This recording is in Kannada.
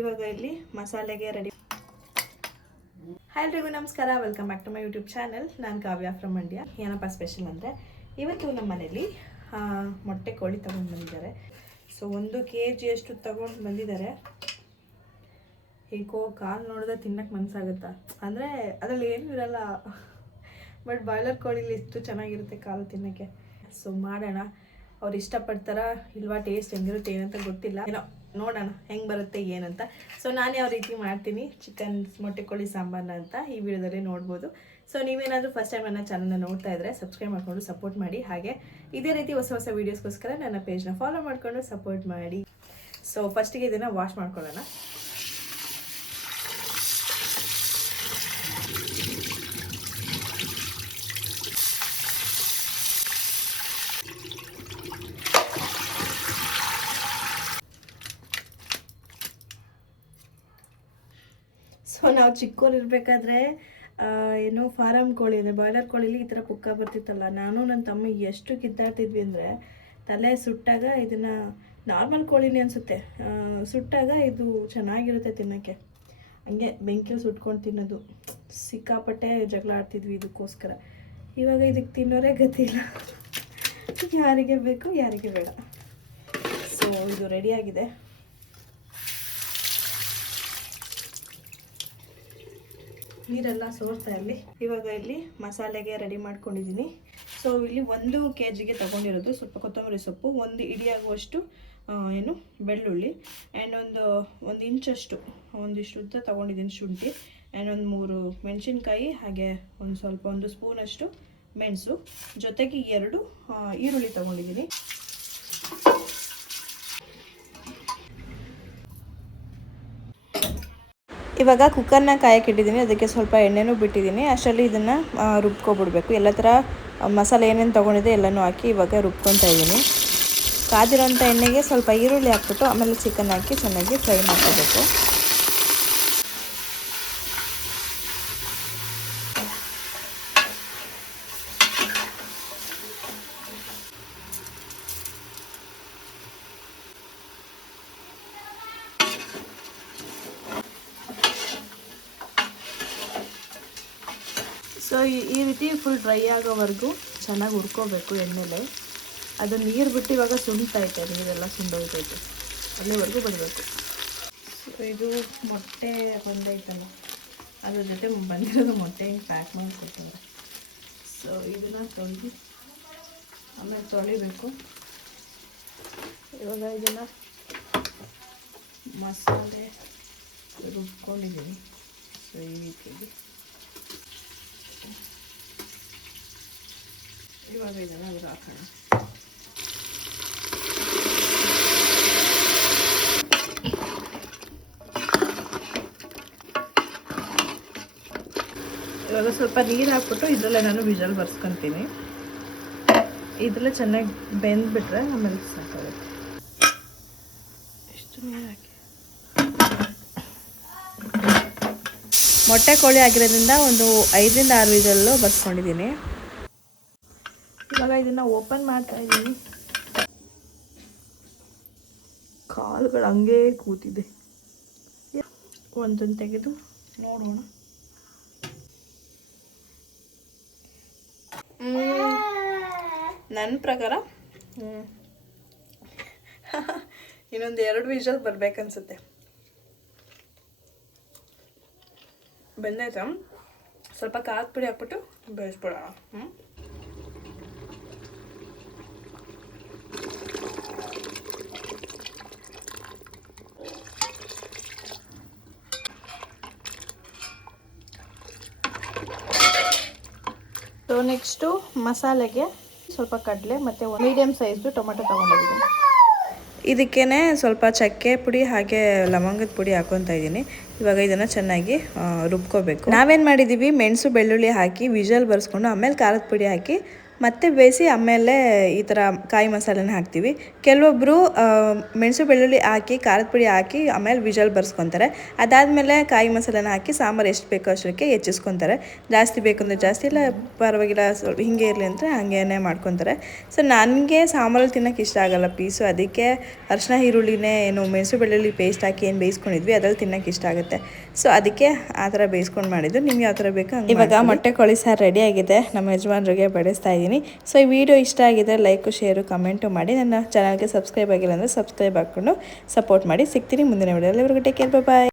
ಇವಾಗ ಇಲ್ಲಿ ಮಸಾಲೆಗೆ ರೆಡಿ. ಹಾಯ್ ಎಲ್ರಿಗೂ ನಮಸ್ಕಾರ, welcome back to my YouTube channel. ನಾನು ಕಾವ್ಯ ಫ್ರಮ್ ಮಂಡ್ಯ. ಏನಪ್ಪ ಸ್ಪೆಷಲ್ ಅಂದರೆ ಇವತ್ತು ನಮ್ಮ ಮನೇಲಿ ಮೊಟ್ಟೆ ಕೋಳಿ ತೊಗೊಂಡು ಬಂದಿದ್ದಾರೆ. ಸೊ 1 kg ಅಷ್ಟು ತೊಗೊಂಡು ಬಂದಿದ್ದಾರೆ. ಹೇಗೋ ಕಾಲು ನೋಡಿದ್ರೆ ತಿನ್ನಕ್ಕೆ ಮನಸ್ಸಾಗುತ್ತಾ ಅಂದರೆ ಅದರಲ್ಲಿ ಏನೂ ಇರಲ್ಲ, ಬಟ್ ಬಾಯ್ಲರ್ ಕೋಳಿಲಿ ಎಷ್ಟು ಚೆನ್ನಾಗಿರುತ್ತೆ ಕಾಲು ತಿನ್ನೋಕ್ಕೆ. ಸೊ ಮಾಡೋಣ, ಅವ್ರು ಇಷ್ಟಪಡ್ತಾರ ಇಲ್ವಾ, ಟೇಸ್ಟ್ ಹೆಂಗಿರುತ್ತೆ ಏನಂತ ಗೊತ್ತಿಲ್ಲ, ಏನೋ ನೋಡೋಣ ಹೆಂಗೆ ಬರುತ್ತೆ ಏನಂತ. ಸೊ ನಾನು ಯಾವ ರೀತಿ ಮಾಡ್ತೀನಿ ಚಿಕನ್ ಮೊಟ್ಟೆ ಕೋಳಿ ಸಾಂಬಾರನ್ನ ಅಂತ ಈ ವಿಡಿಯೋದಲ್ಲಿ ನೋಡ್ಬೋದು. ಸೊ ನೀವೇನಾದರೂ ಫಸ್ಟ್ ಟೈಮ್ ನನ್ನ ಚಾನಲ್ನ ನೋಡ್ತಾ ಇದ್ದರೆ ಸಬ್ಸ್ಕ್ರೈಬ್ ಮಾಡಿಕೊಂಡು ಸಪೋರ್ಟ್ ಮಾಡಿ. ಹಾಗೆ ಇದೇ ರೀತಿ ಹೊಸ ಹೊಸ ವೀಡಿಯೋಸ್ಗೋಸ್ಕರ ನನ್ನ ಪೇಜ್ನ ಫಾಲೋ ಮಾಡಿಕೊಂಡು ಸಪೋರ್ಟ್ ಮಾಡಿ. ಸೊ ಫಸ್ಟಿಗೆ ಇದನ್ನು ವಾಶ್ ಮಾಡ್ಕೊಳ್ಳೋಣ. ಸೊ ನಾವು ಚಿಕ್ಕವ್ರು ಇರಬೇಕಾದ್ರೆ ಏನೋ ಫಾರಮ್ ಕೋಳಿ ಅಂದರೆ ಬಾಯ್ಲರ್ ಕೋಳಿಲಿ ಈ ಥರ ಪುಕ್ಕ ಬರ್ತಿತ್ತಲ್ಲ, ನಾನು ನನ್ನ ತಮ್ಮ ಎಷ್ಟು ಕಿತ್ತಾಡ್ತಿದ್ವಿ ಅಂದರೆ ತಲೆ ಸುಟ್ಟಾಗ ಇದನ್ನು ನಾರ್ಮಲ್ ಕೋಳಿನೇ ಅನಿಸುತ್ತೆ, ಸುಟ್ಟಾಗ ಇದು ಚೆನ್ನಾಗಿರುತ್ತೆ ತಿನ್ನೋಕ್ಕೆ. ಹಂಗೆ ಬೆಂಕಿಯಲ್ಲಿ ಸುಟ್ಕೊಂಡು ತಿನ್ನೋದು ಸಿಕ್ಕಾಪಟ್ಟೆ ಜಗಳ ಆಡ್ತಿದ್ವಿ ಇದಕ್ಕೋಸ್ಕರ. ಇವಾಗ ಇದಕ್ಕೆ ತಿನ್ನೋರೇ ಗತಿಲ್ಲ, ಯಾರಿಗೆ ಬೇಕು ಯಾರಿಗೆ ಬೇಡ. ಸೊ ಇದು ರೆಡಿಯಾಗಿದೆ. ನೀರೆಲ್ಲ ಸೋರ್ತಾ ಇರಲಿ. ಇವಾಗ ಇಲ್ಲಿ ಮಸಾಲೆಗೆ ರೆಡಿ ಮಾಡ್ಕೊಂಡಿದ್ದೀನಿ. ಸೊ ಇಲ್ಲಿ 1 kgಗೆ ತೊಗೊಂಡಿರೋದು ಸ್ವಲ್ಪ ಕೊತ್ತಂಬರಿ ಸೊಪ್ಪು, 1 ಇಡಿ ಆಗುವಷ್ಟು ಬೆಳ್ಳುಳ್ಳಿ, ಆ್ಯಂಡ್ ಒಂದು ಇಂಚಷ್ಟು ಒಂದಿಷ್ಟು ಉದ್ದ ತೊಗೊಂಡಿದ್ದೀನಿ ಶುಂಠಿ, ಆ್ಯಂಡ್ 3 ಮೆಣಸಿನ್ಕಾಯಿ, ಹಾಗೆ ಒಂದು ಸ್ಪೂನಷ್ಟು ಮೆಣಸು, ಜೊತೆಗೆ 2 ಈರುಳ್ಳಿ ತೊಗೊಂಡಿದ್ದೀನಿ. ಇವಾಗ ಕುಕ್ಕರ್ನ ಕಾಯಕ್ಕಿಟ್ಟಿದ್ದೀನಿ, ಅದಕ್ಕೆ ಸ್ವಲ್ಪ ಎಣ್ಣೆನೂ ಬಿಟ್ಟಿದ್ದೀನಿ. ಅಷ್ಟರಲ್ಲಿ ಇದನ್ನು ರುಬ್ಕೊಬಿಡ್ಬೇಕು. ಎಲ್ಲ ಥರ ಮಸಾಲೆ ಏನೇನು ತೊಗೊಂಡಿದೆ ಎಲ್ಲನೂ ಹಾಕಿ ಇವಾಗ ರುಬ್ಕೊತಾ ಇದ್ದೀನಿ. ಕಾದಿರೋಂಥ ಎಣ್ಣೆಗೆ ಸ್ವಲ್ಪ ಈರುಳ್ಳಿ ಹಾಕ್ಬಿಟ್ಟು ಆಮೇಲೆ ಚಿಕನ್ ಹಾಕಿ ಚೆನ್ನಾಗಿ ಫ್ರೈ ಮಾಡ್ಕೋಬೇಕು. ಸೊ ಈ ರೀತಿ ಫುಲ್ ಡ್ರೈ ಆಗೋವರೆಗೂ ಚೆನ್ನಾಗಿ ಹುರ್ಕೋಬೇಕು ಎಣ್ಣೆಲೆ. ಅದು ನೀರು ಬಿಟ್ಟು ಇವಾಗ ಸುಣ್ತೈತೆ, ನೀರೆಲ್ಲ ಸುಂಡೋಗ್ತೈತೆ, ಅಲ್ಲಿವರೆಗೂ ಬಿಡಬೇಕು. ಸೊ ಇದು ಮೊಟ್ಟೆ ಬಂದೈತಲ್ಲ, ಅದ್ರ ಜೊತೆ ಬಂದಿರೋದು ಮೊಟ್ಟೆ ಹಿಂಗೆ ಪ್ಯಾಕ್ ಮಾಡಿ ಕೊಡ್ತಾರೆ. ಸೊ ಇದನ್ನು ತೊಳೆದು ಆಮೇಲೆ ತೊಳಿಬೇಕು. ಇವಾಗ ಇದನ್ನು ಮಸಾಲೆ ರುಬ್ಕೊಂಡಿದ್ದೀನಿ. ಸೊ ಈ ರೀತಿಯಾಗಿ ಇವಾಗ ಇದನ್ನು ಅದ್ರ ಹಾಕೋಣ. ಇವಾಗ ಸ್ವಲ್ಪ ನೀರು ಹಾಕ್ಬಿಟ್ಟು ಇದರಲ್ಲೇ ನಾನು ವಿಜಲ್ ಬರ್ಸ್ಕೊತೀನಿ. ಇದರಲ್ಲೇ ಚೆನ್ನಾಗಿ ಬೆಂದ್ಬಿಟ್ರೆ ಆಮೇಲೆ ಸಾಕಾಗುತ್ತೆ. ಎಷ್ಟು ನೀರು ಹಾಕಿ ಮೊಟ್ಟೆ ಕೋಳಿ ಆಗಿರೋದ್ರಿಂದ ಒಂದು 5 ರಿಂದ 6 ವಿಜಲ್ಲು ಬರ್ಸ್ಕೊಂಡಿದ್ದೀನಿ. ಇವಾಗ ಇದನ್ನು ಓಪನ್ ಮಾಡ್ತಾ ಇದ್ದೀನಿ. ಕಾಲುಗಳು ಹಂಗೇ ಕೂತಿದೆ. ಒಂದೊಂದು ತೆಗೆದು ನೋಡೋಣ. ನನ್ನ ಪ್ರಕಾರ ಇನ್ನೊಂದು 2 ವಿಜಲ್ ಬರ್ಬೇಕನ್ಸುತ್ತೆ. ಬೆಂದಾಯ್ತಾ? ಸ್ವಲ್ಪ ಖಾರದ ಪುಡಿ ಹಾಕ್ಬಿಟ್ಟು ಬೇಯಿಸ್ಬಿಡೋಣ. ಸೊ ನೆಕ್ಸ್ಟು ಮಸಾಲೆಗೆ ಸ್ವಲ್ಪ ಕಡಲೆ ಮತ್ತು ಮೀಡಿಯಮ್ ಸೈಜ್ದು ಟೊಮೆಟೊ ತೊಗೊಂಡಿದ್ದೀನಿ. ಇದಕ್ಕೇ ಸ್ವಲ್ಪ ಚಕ್ಕೆ ಪುಡಿ ಹಾಗೆ ಲವಂಗದ ಪುಡಿ ಹಾಕೊತಾ ಇದ್ದೀನಿ. ಇವಾಗ ಇದನ್ನು ಚೆನ್ನಾಗಿ ರುಬ್ಕೋಬೇಕು. ನಾವೇನು ಮಾಡಿದ್ದೀವಿ, ಮೆಣಸು ಬೆಳ್ಳುಳ್ಳಿ ಹಾಕಿ ವಿಜಲ್ ಬರ್ಸ್ಕೊಂಡು ಆಮೇಲೆ ಖಾರದ ಪುಡಿ ಹಾಕಿ ಮತ್ತೆ ಬೇಯಿಸಿ ಆಮೇಲೆ ಈ ಥರ ಕಾಯಿ ಮಸಾಲೆನ ಹಾಕ್ತೀವಿ. ಕೆಲವೊಬ್ಬರು ಮೆಣಸು ಬೆಳ್ಳುಳ್ಳಿ ಹಾಕಿ ಖಾರದ ಪುಡಿ ಹಾಕಿ ಆಮೇಲೆ ವಿಜಲ್ ಬರ್ಸ್ಕೊತಾರೆ. ಅದಾದಮೇಲೆ ಕಾಯಿ ಮಸಾಲೆನ ಹಾಕಿ ಸಾಂಬಾರು ಎಷ್ಟು ಬೇಕೋ ಅಷ್ಟಕ್ಕೆ ಹೆಚ್ಚಿಸ್ಕೊತಾರೆ. ಜಾಸ್ತಿ ಬೇಕಂದ್ರೆ ಜಾಸ್ತಿ, ಇಲ್ಲ ಪರವಾಗಿಲ್ಲ ಸ್ವಲ್ಪ ಹಿಂಗೆ ಇರಲಿ ಅಂದರೆ ಹಾಗೇನೆ ಮಾಡ್ಕೊತಾರೆ. ಸೊ ನನಗೆ ಸಾಂಬಾರಲ್ಲಿ ತಿನ್ನೋಕ್ಕೆ ಇಷ್ಟ ಆಗಲ್ಲ ಪೀಸು, ಅದಕ್ಕೆ ಅರಿಶಿನ ಈರುಳ್ಳಿನೇ ಏನು ಮೆಣಸು ಬೆಳ್ಳುಳ್ಳಿ ಪೇಸ್ಟ್ ಹಾಕಿ ಏನು ಬೇಯಿಸ್ಕೊಂಡಿದ್ವಿ ಅದ್ರಲ್ಲಿ ತಿನ್ನೋಕ್ಕೆ ಇಷ್ಟ ಆಗುತ್ತೆ. ಸೊ ಅದಕ್ಕೆ ಆ ಥರ ಬೇಯಿಸ್ಕೊಂಡು ಮಾಡಿದ್ದು. ನಿಮ್ಗೆ ಯಾವ ಥರ ಬೇಕು ಹಂಗೆ. ಇವಾಗ ಮೊಟ್ಟೆ ಕೋಳಿ ಸಾರು ರೆಡಿ ಆಗಿದೆ, ನಮ್ಮ ಯಜಮಾನ್ರಿಗೆ ಬಡಿಸ್ತಾ ಇದ್ದೀನಿ. ಸೊ ಈ ವಿಡಿಯೋ ಇಷ್ಟ ಆಗಿದೆ ಲೈಕು ಶೇರು ಕಮೆಂಟು ಮಾಡಿ. ನನ್ನ ಚಾನಲ್ಗೆ ಸಬ್ಸ್ಕ್ರೈಬ್ ಆಗಿಲ್ಲ ಅಂದರೆ ಸಬ್ಸ್ಕ್ರೈಬ್ ಹಾಕ್ಕೊಂಡು ಸಪೋರ್ಟ್ ಮಾಡಿ. ಸಿಗ್ತೀನಿ ಮುಂದಿನ ವಿಡಿಯೋದಲ್ಲಿ. ಎಲ್ಲರಿಗೂ ಟೇಕ್ ಕೇರ್, ಬಾಯ್.